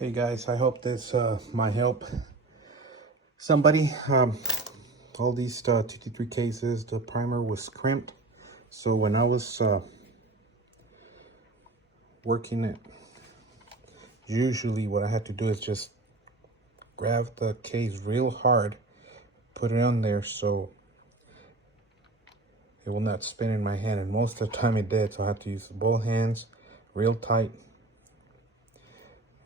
Hey guys, I hope this might help somebody. All these 223 cases, the primer was crimped. So when I was working it, usually what I had to do is just grab the case real hard, put it on there so it will not spin in my hand. And most of the time it did, so I had to use both hands real tight.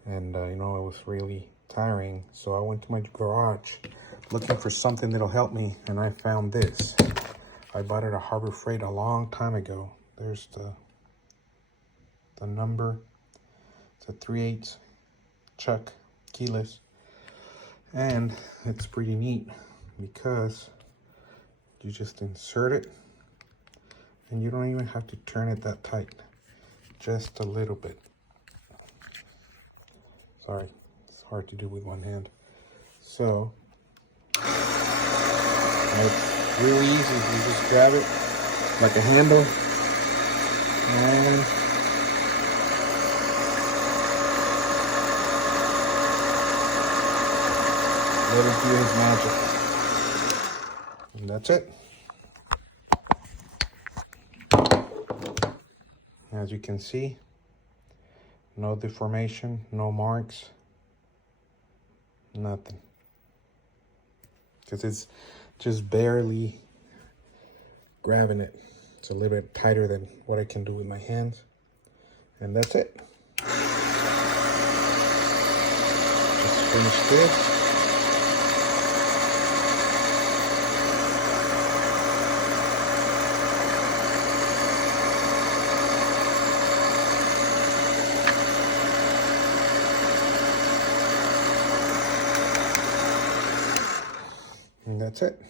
And you know, it was really tiring. So I went to my garage looking for something that'll help me, and I found this. I bought it at Harbor Freight a long time ago. There's the number. It's a 3/8 chuck keyless, and it's pretty neat because you just insert it and you don't even have to turn it that tight, just a little bit. Sorry, it's hard to do with one hand. So it's really easy. You just grab it like a handle and let it do his magic. And that's it. As you can see, no deformation, no marks, nothing. Because it's just barely grabbing it. It's a little bit tighter than what I can do with my hands. And that's it. Just finished this. And that's it.